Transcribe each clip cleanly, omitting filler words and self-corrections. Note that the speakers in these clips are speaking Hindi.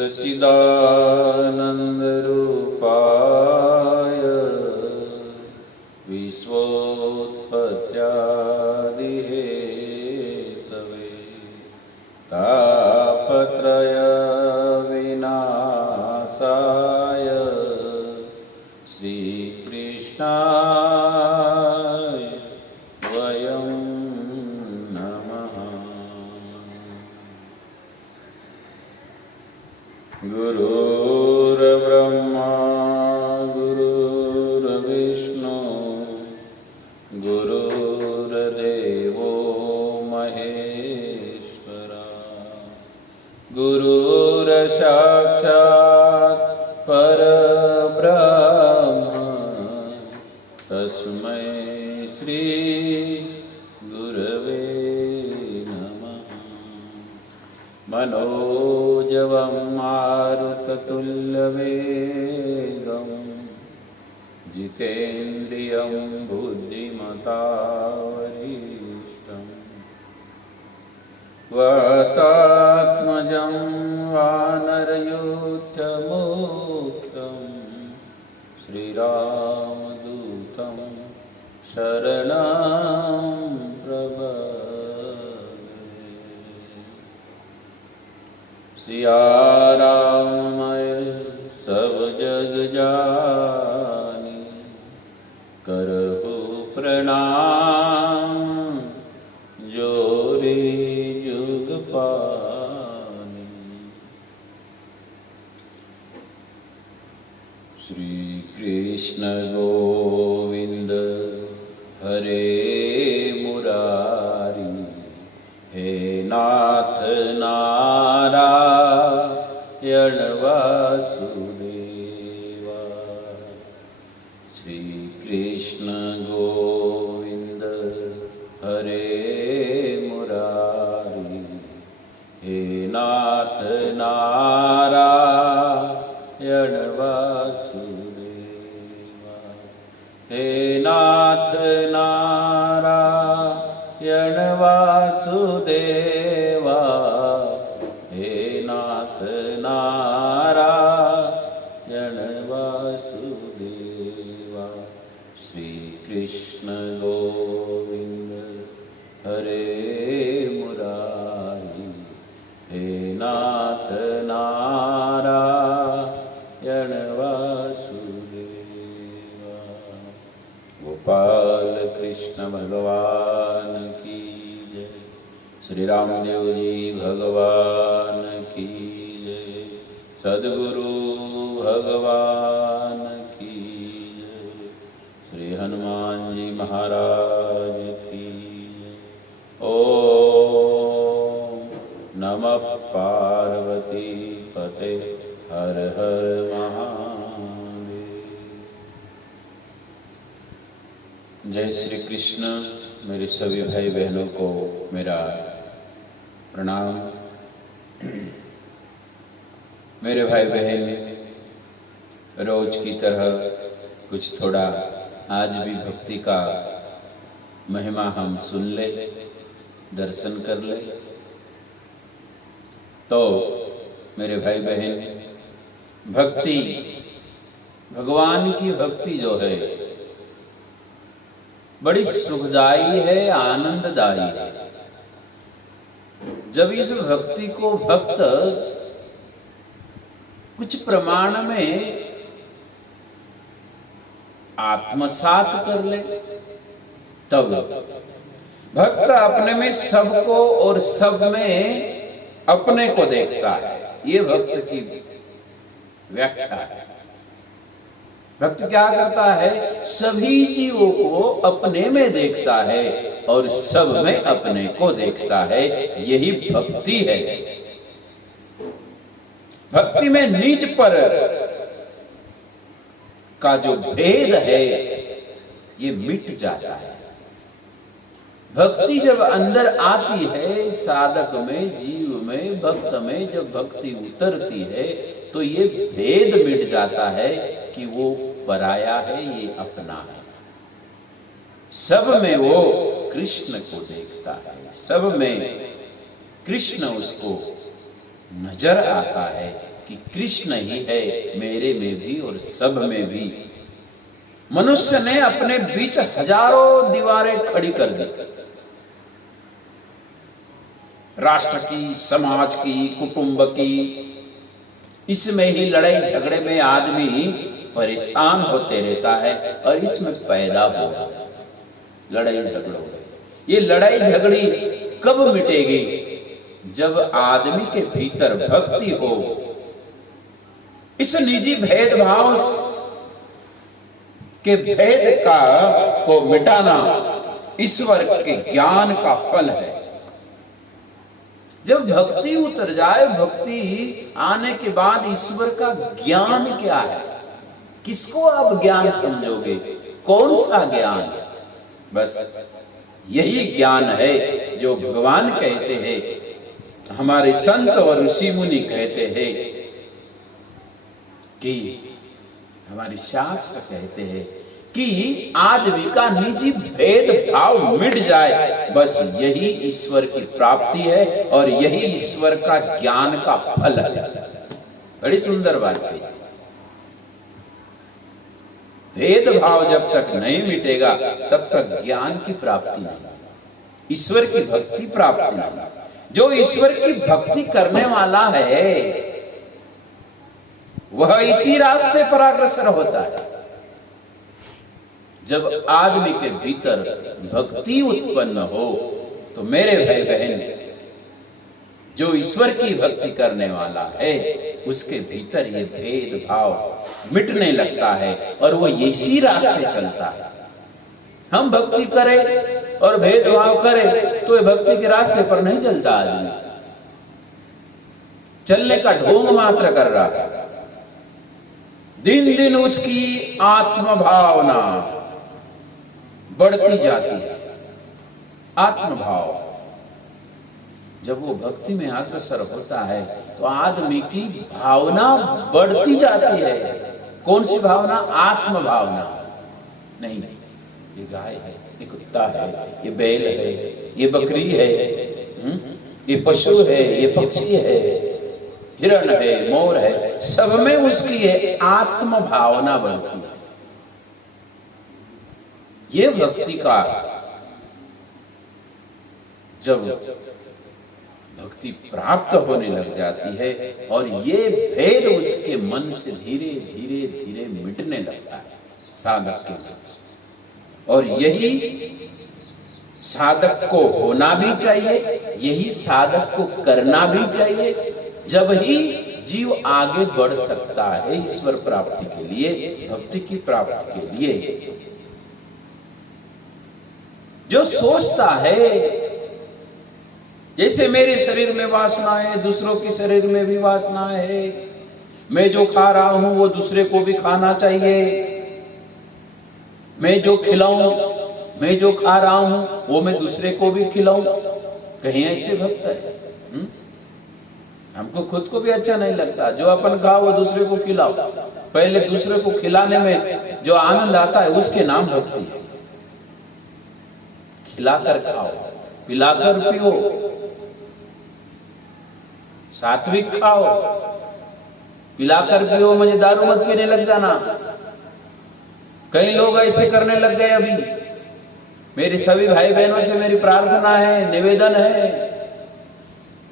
सच्चिदानन्दरूपाय विश्वोत्पत्त्यादिहेतवे तापत्रय विनाशाय श्रीकृष्णाय वयं नमः। गुरुर्ब्रह्मा गुरुर्विष्णु गुरुर्देवो महेश्वरा गुरुर्साक्षात् परब्रह्म तस्मै श्री गुरवे नमः। मनोजवं मारुततुल्यवेगं जितेन्द्रियं बुद्धिमतावरिष्ठं वातात्मजं वानरयूथमुख्यं श्रीरामदूतं शरणं प्रपद्ये। सिया राममय सब जग जानी करहु प्रणाम जोरी जुग पानी। श्री कृष्ण गोविंद हरे मुरारी हे नाथ नारायण वासुदेवा। श्री कृष्ण गोविंद हरे मुरारी हे नाथ नारायण वासुदेवा। हे नाथ नारायण वासुदेवा। हे नाथ नारायण वासुदेवा। श्री कृष्ण गोविंद हरे मुरारी हे नाथ नारायण वासुदेवा। गोपाल कृष्ण भगवान की जय। श्री रामदेव जी भगवान की जय। सद्गुरु भगवान की जय। श्री हनुमान जी महाराज की जय। ओम नमः पार्वती पते हर हर महादेव। जय श्री कृष्ण। मेरे सभी भाई बहनों को मेरा प्रणाम। मेरे भाई बहन, रोज की तरह कुछ थोड़ा आज भी भक्ति का महिमा हम सुन ले, दर्शन कर ले। तो मेरे भाई बहन, भक्ति, भगवान की भक्ति जो है बड़ी सुखदायी है, आनंददायी है। जब इस भक्ति को भक्त कुछ प्रमाण में आत्मसात कर ले, तब भक्त अपने में सबको और सब में अपने को देखता है। ये भक्त की व्याख्या है। भक्त क्या करता है? सभी जीवों को अपने में देखता है और सब में अपने को देखता है। यही भक्ति है। भक्ति में नीच पर का जो भेद है ये मिट जाता है। भक्ति जब अंदर आती है, साधक में, जीव में, भक्त में जब भक्ति उतरती है तो ये भेद मिट जाता है कि वो पराया है, ये अपना है। सब में वो कृष्ण को देखता है, सब में कृष्ण उसको नजर आता है कि कृष्ण ही है मेरे में भी और सब में भी। मनुष्य ने अपने बीच हजारों दीवारें खड़ी कर दी, राष्ट्र की, समाज की, कुटुंब की। इसमें ही लड़ाई झगड़े में आदमी परेशान होते रहता है और इसमें पैदा हो लड़ाई झगड़ों। ये लड़ाई झगड़ी कब मिटेगी? जब आदमी के भीतर भक्ति हो। इस निजी भेदभाव के भेद को मिटाना ईश्वर के ज्ञान का फल है। जब भक्ति उतर जाए, भक्ति आने के बाद ईश्वर का ज्ञान क्या है? किसको आप ज्ञान समझोगे? कौन सा ज्ञान? बस यही ज्ञान है जो भगवान कहते हैं, हमारे संत और ऋषि मुनि कहते हैं कि हमारी शास्त्र कहते हैं कि आदमी का निजी भेदभाव मिट जाए, बस यही ईश्वर की प्राप्ति है और यही ईश्वर का ज्ञान का फल है। बड़ी सुंदर बात है। भेदभाव जब तक नहीं मिटेगा तब तक ज्ञान की प्राप्ति नहीं, ईश्वर की भक्ति प्राप्ति नहीं। जो ईश्वर की भक्ति करने वाला है वह इसी रास्ते पर अग्रसर होता है। जब आदमी के भीतर भक्ति उत्पन्न हो तो मेरे भाई बहन, जो ईश्वर की भक्ति करने वाला है उसके भीतर ये भेदभाव मिटने लगता है और वो इसी रास्ते चलता है। हम भक्ति करें और भेदभाव करें तो ये भक्ति के रास्ते पर नहीं चलता। आदमी चलने का ढोंग मात्र कर रहा है। दिन दिन उसकी आत्म भावना बढ़ती जाती है। आत्म भाव जब वो भक्ति में अग्रसर होता है तो आदमी की भावना बढ़ती जाती है। कौन सी भावना? आत्म भावना। नहीं, ये गाय है, ये कुत्ता है, ये बैल है, ये बकरी है, ये पशु है, ये पक्षी है, हिरण है, मोर है, सब में उसकी ये आत्म भावना बढ़ती है। ये भक्ति का जब भक्ति प्राप्त होने लग जाती है और ये भेद उसके मन से धीरे धीरे धीरे मिटने लगता है साधक के मन से। और यही साधक को होना भी चाहिए, यही साधक को करना भी चाहिए, जब ही जीव आगे बढ़ सकता है ईश्वर प्राप्ति के लिए, भक्ति की प्राप्ति के लिए। जो सोचता है जैसे मेरे शरीर में वासना है, दूसरों के शरीर में भी वासना है, मैं जो खा रहा हूं वो दूसरे को भी खाना चाहिए, मैं जो खिलाऊं, मैं जो खा रहा हूं वो मैं दूसरे को भी खिलाऊं, कहीं ऐसे भक्त है? हमको खुद को भी अच्छा नहीं लगता। जो अपन खाओ वो दूसरे को खिलाओ। पहले दूसरे को खिलाने में जो आनंद आता है उसके नाम भक्ति है। खिलाकर खाओ, पिलाकर पियो, सात्विक खाओ। पिलाकर पियो मुझे दारू मत पीने लग जाना। कई लोग ऐसे करने लग गए। अभी मेरे सभी भाई बहनों से मेरी प्रार्थना है, निवेदन है,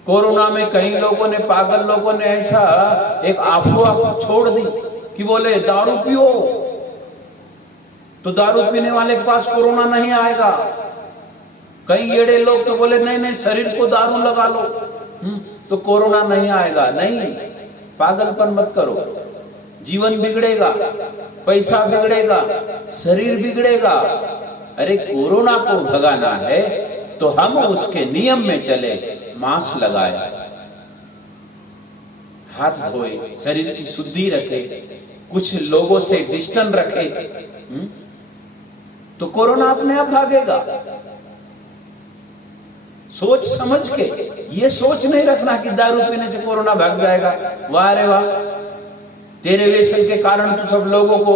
कोरोना में कई लोगों ने, पागल लोगों ने ऐसा एक अफवाह छोड़ दी कि बोले दारू पियो तो दारू पीने वाले के पास कोरोना नहीं आएगा। कई येड़े लोग तो बोले नहीं नहीं शरीर को दारू लगा लो तो कोरोना नहीं आएगा। नहीं, पागलपन मत करो। जीवन बिगड़ेगा, पैसा बिगड़ेगा, शरीर बिगड़ेगा। अरे कोरोना को भगाना है तो हम उसके नियम में चले, मास्क लगाए, हाथ धोए, शरीर की शुद्धि रखे, कुछ लोगों से डिस्टेंस रखे, तो कोरोना अपने आप भागेगा। सोच समझ के, ये सोच नहीं रखना कि दारू पीने से कोरोना भाग जाएगा। वाह रे वाह, तेरे व्यसन के कारण तू सब लोगों को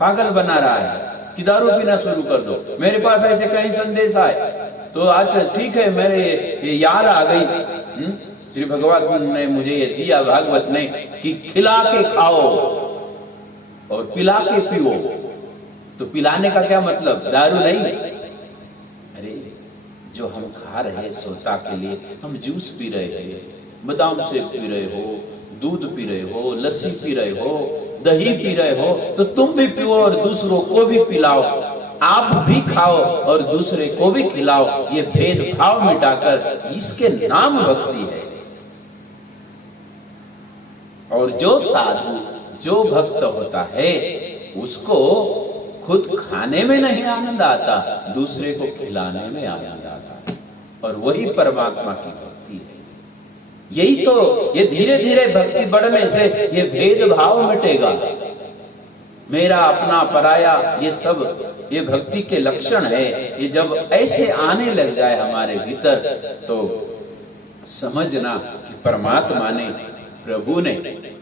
पागल बना रहा है कि दारू पीना शुरू कर दो। मेरे पास ऐसे कई संदेश आए तो अच्छा ठीक है, मेरे ये याद आ गई श्री भगवान ने मुझे ये दिया, भागवत ने, कि खिला के खाओ और पिला के पियो। तो पिलाने का क्या मतलब? दारू नहीं। अरे जो हम खा रहे हैं सोता के लिए, हम जूस पी रहे हैं, बादाम शेक पी रहे हो, दूध पी रहे हो, लस्सी पी रहे हो, दही पी रहे हो, तो तुम भी पियो और दूसरों को भी पिलाओ। आप भी खाओ और दूसरे को भी खिलाओ। ये भेदभाव मिटाकर, इसके नाम भक्ति है। और जो साधु, जो भक्त होता है, उसको खुद खाने में नहीं आनंद आता, दूसरे को खिलाने में आनंद आता है। और वही परमात्मा की भक्ति है। यही तो, ये धीरे धीरे भक्ति बढ़ने से ये भेदभाव मिटेगा। मेरा अपना पराया, ये सब ये भक्ति के लक्षण है। ये जब ऐसे आने लग जाए हमारे भीतर, तो समझना कि परमात्मा ने, प्रभु ने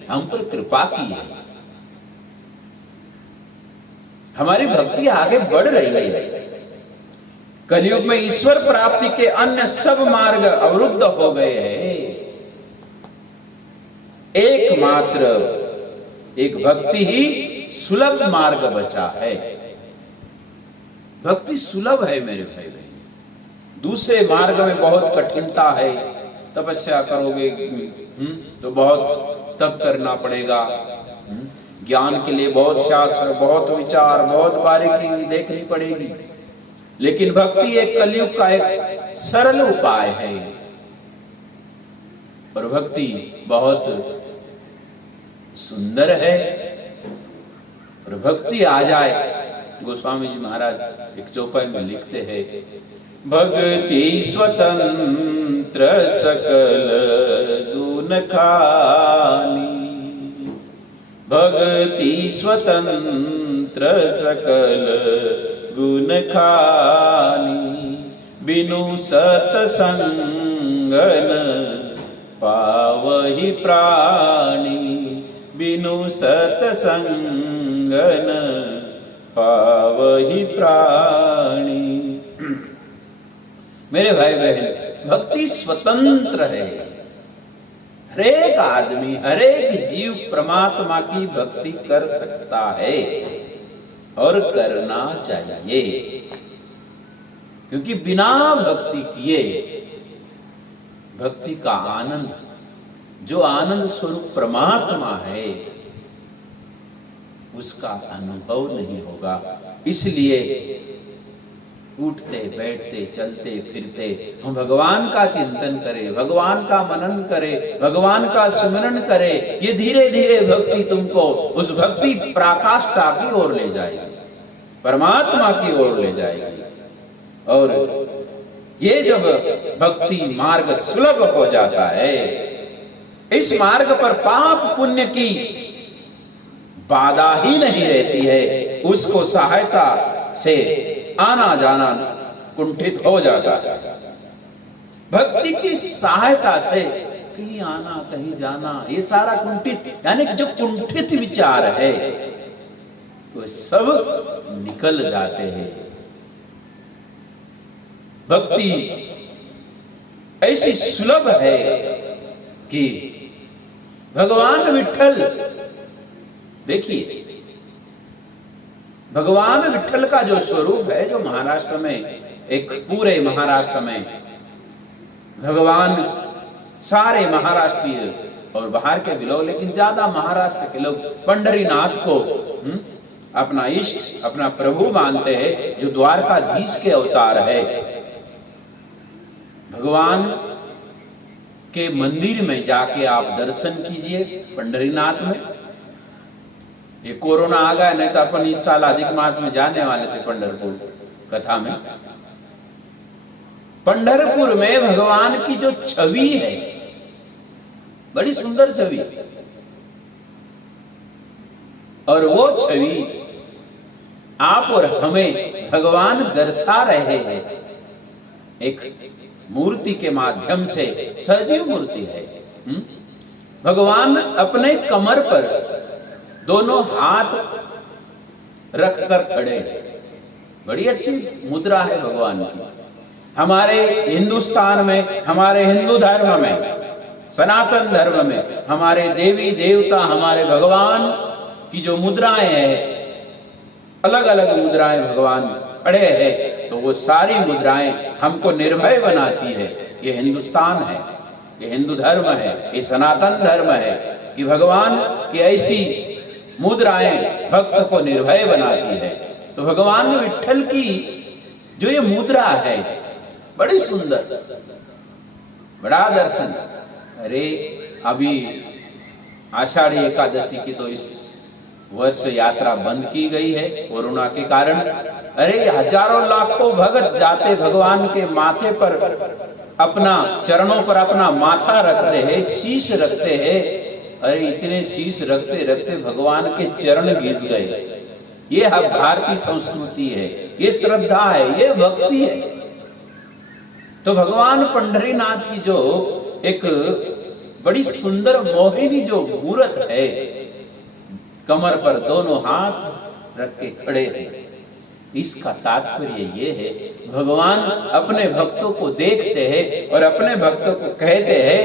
हम पर कृपा की है। हमारी भक्ति आगे बढ़ रही है। कलयुग में ईश्वर प्राप्ति के अन्य सब मार्ग अवरुद्ध हो गए हैं। एकमात्र एक भक्ति ही सुलभ मार्ग बचा है। भक्ति सुलभ है मेरे भाई बहन। दूसरे मार्ग में बहुत कठिनता है। तपस्या करोगे तो बहुत तप करना पड़ेगा। ज्ञान के लिए बहुत शास्त्र, बहुत विचार, बहुत बारीकी देखनी पड़ेगी। लेकिन भक्ति एक कलयुग का एक सरल उपाय है। और भक्ति बहुत सुंदर है। और भक्ति आ जाए, गोस्वामी जी महाराज एक चौपाई में लिखते हैं, भक्ति स्वतंत्र सकल गुण खानी, भक्ति स्वतंत्र सकल गुण खानी, बिनु सतसंगन पावहि प्राणी, बिनु सतसंगन पावहि प्राणी। मेरे भाई बहन, भक्ति स्वतंत्र है। हरेक आदमी, हरेक जीव परमात्मा की भक्ति कर सकता है और करना चाहिए। क्योंकि बिना भक्ति किए भक्ति का आनंद, जो आनंद स्वरूप परमात्मा है, उसका अनुभव नहीं होगा। इसलिए उठते बैठते चलते फिरते हम भगवान का चिंतन करें, भगवान का मनन करें, भगवान का स्मरण करें। ये धीरे धीरे भक्ति तुमको उस भक्ति पराकाष्ठा की ओर ले जाएगी, परमात्मा की ओर ले जाएगी। और ये जब भक्ति मार्ग सुलभ हो जाता है, इस मार्ग पर पाप पुण्य की बाधा ही नहीं रहती है। उसको सहायता से आना जाना कुंठित हो जाता है। भक्ति की सहायता से कहीं आना कहीं जाना, ये सारा कुंठित, यानी कि जो कुंठित विचार है तो सब निकल जाते हैं। भक्ति ऐसी सुलभ है कि भगवान विठ्ठल, देखिए भगवान विठ्ठल का जो स्वरूप है, जो महाराष्ट्र में, एक पूरे महाराष्ट्र में भगवान, सारे महाराष्ट्रीय और बाहर के भी लोग, लेकिन ज्यादा महाराष्ट्र के लोग पंढरीनाथ को अपना इष्ट, अपना प्रभु मानते हैं, जो द्वारकाधीश के अवतार है। भगवान के मंदिर में जाके आप दर्शन कीजिए पंढरीनाथ में। ये कोरोना आ गया, नहीं तो अपन इस साल अधिक मास में जाने वाले थे पंढरपुर कथा में। पंढरपुर में भगवान की जो छवि है, बड़ी सुंदर छवि, और वो छवि आप और हमें भगवान दर्शा रहे हैं एक मूर्ति के माध्यम से। सजीव मूर्ति है। भगवान अपने कमर पर दोनों हाथ रखकर खड़े हैं। बड़ी अच्छी मुद्रा है भगवान की। हमारे हिंदुस्तान में, हमारे हिंदू धर्म में सनातन धर्म में हमारे देवी देवता, हमारे भगवान की जो मुद्राएं हैं, अलग अलग मुद्राएं भगवान खड़े हैं, तो वो सारी मुद्राएं हमको निर्भय बनाती है। ये हिंदुस्तान है, ये हिंदू धर्म है, ये सनातन धर्म है कि भगवान की ऐसी मुद्राएं भक्त को निर्भय बनाती है। तो भगवान विठ्ठल की जो ये मुद्रा है बड़ी सुंदर, बड़ा दर्शन। अरे अभी आषाढ़ी एकादशी की तो इस वर्ष यात्रा बंद की गई है कोरोना के कारण। अरे हजारों लाखों भक्त जाते भगवान के माथे पर अपना, चरणों पर अपना माथा रखते हैं, शीश रखते हैं। अरे इतने शीश रखते रखते भगवान के चरण घिस गए। ये भारतीय संस्कृति है, ये श्रद्धा है, ये भक्ति है। तो भगवान पंढरीनाथ की जो एक बड़ी सुंदर मोहिनी जो मूर्त है, कमर पर दोनों हाथ रख के खड़े हैं, इसका तात्पर्य ये है भगवान अपने भक्तों को देखते हैं और अपने भक्तों को कहते हैं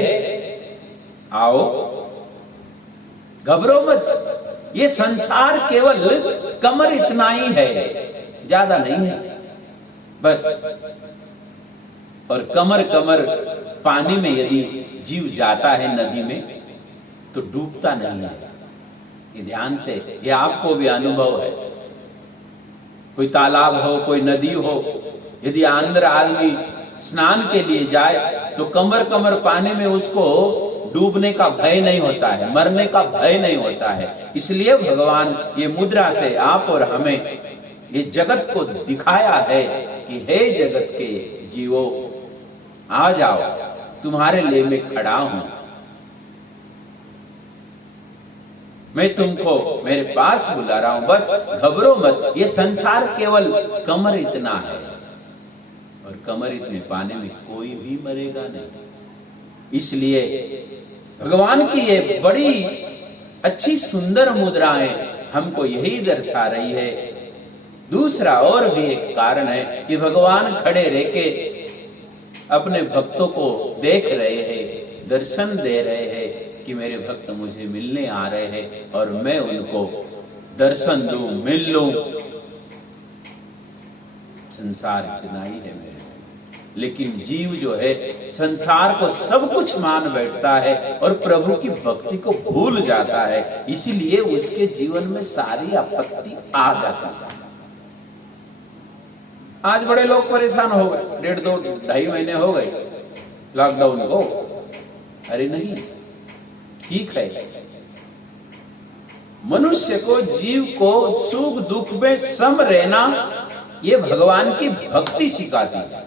आओ, घबरो मत। ये संसार केवल कमर इतना ही है, ज्यादा नहीं है बस। और कमर पानी में यदि जीव जाता है नदी में तो डूबता नहीं है। ये ध्यान से, ये आपको भी अनुभव है। कोई तालाब हो, कोई नदी हो, यदि अंदर आदमी स्नान के लिए जाए तो कमर पानी में उसको डूबने का भय नहीं होता है, मरने का भय नहीं होता है। इसलिए भगवान ये मुद्रा से आप और हमें ये जगत को दिखाया है कि हे जगत के जीवो, आ जाओ, तुम्हारे लिए मैं खड़ा हूं, मैं तुमको मेरे पास बुला रहा हूं, बस घबरो मत। ये संसार केवल कमर इतना है और कमर इतने पानी में कोई भी मरेगा नहीं। इसलिए भगवान की ये बड़ी अच्छी सुंदर मुद्राएं हमको यही दर्शा रही है। दूसरा और भी एक कारण है कि भगवान खड़े रह के अपने भक्तों को देख रहे हैं, दर्शन दे रहे हैं कि मेरे भक्त मुझे मिलने आ रहे हैं और मैं उनको दर्शन दूं, मिल लूं। संसार इतना ही है मेरे, लेकिन जीव जो है संसार को सब कुछ मान बैठता है और प्रभु की भक्ति को भूल जाता है। इसीलिए उसके जीवन में सारी आपत्ति आ जाती है। आज बड़े लोग परेशान हो गए, 1.5-2-2.5 महीने हो गए लॉकडाउन को। अरे नहीं, ठीक है, मनुष्य को, जीव को सुख दुख में सम रहना ये भगवान की भक्ति सिखाती है।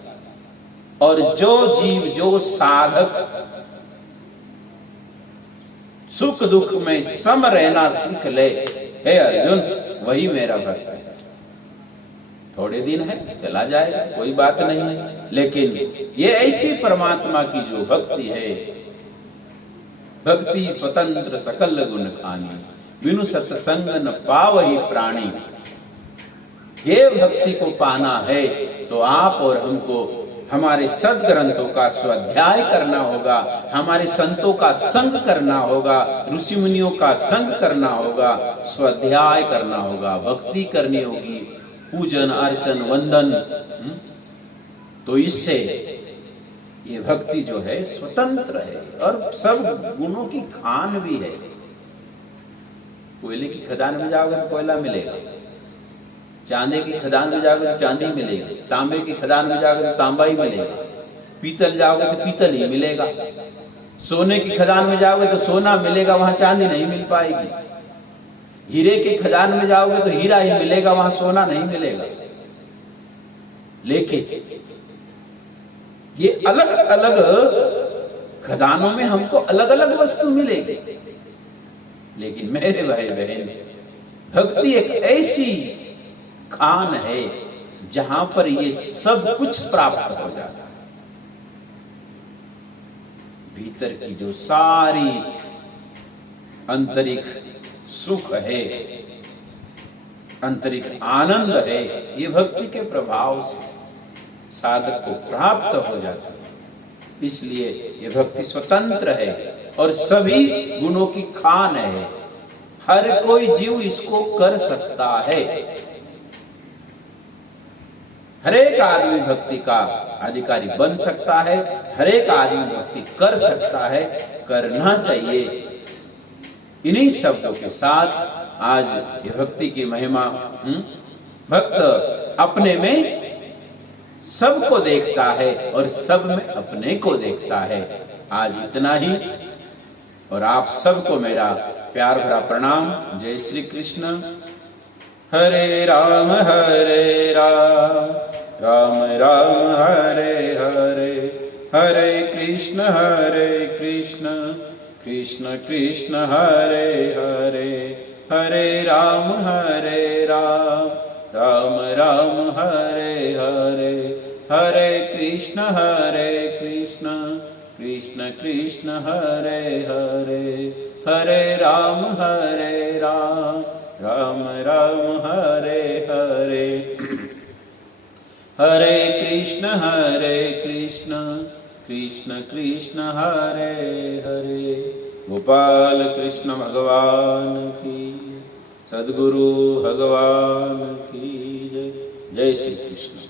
और जो जीव, जो साधक सुख दुख में सम रहना सीख ले, हे अर्जुन, वही मेरा भक्त है। थोड़े दिन है, चला जाएगा, कोई बात नहीं है। लेकिन ये ऐसी परमात्मा की जो भक्ति है, भक्ति स्वतंत्र सकल गुण खानी, बिनु सत्संग न पावहि प्राणी। ये भक्ति को पाना है तो आप और हमको हमारे सद्ग्रंथों का स्वाध्याय करना होगा, हमारे संतों का संग करना होगा, ऋषि मुनियों का संग करना होगा, स्वाध्याय करना होगा, भक्ति करनी होगी, पूजन अर्चन वंदन। तो इससे ये भक्ति जो है स्वतंत्र है और सब गुणों की खान भी है। कोयले की खदान में जाओगे तो कोयला मिलेगा, चांदी की खदान में जाओगे तो चांदी मिलेगी, तांबे की खदान में जाओगे तो तांबा ही मिलेगा, पीतल जाओगे तो पीतल ही मिलेगा, सोने की खदान में जाओगे तो सोना मिलेगा, वहां चांदी नहीं मिल पाएगी, हीरे की खदान में जाओगे तो हीरा ही मिलेगा, वहां सोना नहीं मिलेगा। लेकिन ये अलग अलग खदानों में हमको अलग अलग वस्तु मिलेगी। लेकिन मेरे भाई बहन, भक्ति एक ऐसी खान है जहां पर ये सब कुछ प्राप्त हो जाता है। भीतर की जो सारी आंतरिक सुख है, आंतरिक आनंद है, ये भक्ति के प्रभाव से साधक को प्राप्त हो जाता है। इसलिए ये भक्ति स्वतंत्र है और सभी गुणों की खान है। हर कोई जीव इसको कर सकता है। हर एक आदमी भक्ति का अधिकारी बन सकता है, हर एक आदमी भक्ति कर सकता है, करना चाहिए। इन्हीं शब्दों के साथ आज ये भक्ति की महिमा, भक्त अपने में सबको देखता है और सब में अपने को देखता है। आज इतना ही, और आप सबको मेरा प्यार भरा प्रणाम। जय श्री कृष्ण। हरे राम राम राम हरे हरे, हरे कृष्ण कृष्ण कृष्ण हरे हरे, हरे राम राम राम हरे हरे, हरे कृष्ण कृष्ण कृष्ण हरे हरे, हरे राम राम राम हरे हरे, हरे कृष्ण कृष्ण कृष्ण हरे हरे। गोपाल कृष्ण भगवान की, सद्गुरु भगवान की जय। जय श्री कृष्ण।